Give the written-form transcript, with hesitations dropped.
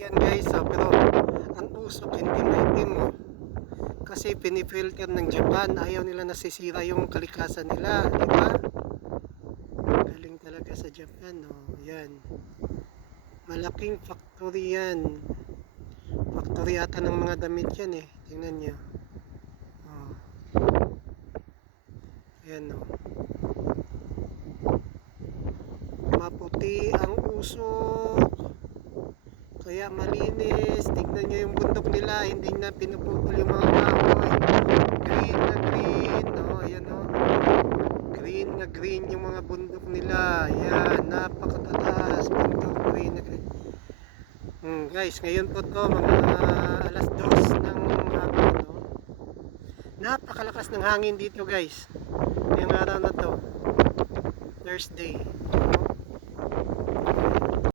yan guys, pero ang usok hindi maitim mo. Kasi pinifilter ng Japan, ayaw nila nasisira yung kalikasan nila, di ba? Galing talaga sa Japan, oh. Yan. Malaking factory yan. Factory ata ng mga damit yan eh. Tingnan nyo. Oh. Ayan oh. Maputi ang usok. Kaya malinis. Tingnan nyo yung bundok nila. Hindi na pinuputol yung mga kahoy. Green na green. Oh, ayan oh. Green na green yung mga bundok nila. Ayan. Napakatataas. Bundok green na green. Guys, ngayon po to mga alas 2 ng hapon, no? Napakalakas ng hangin dito guys ngayong araw na to, Thursday, no?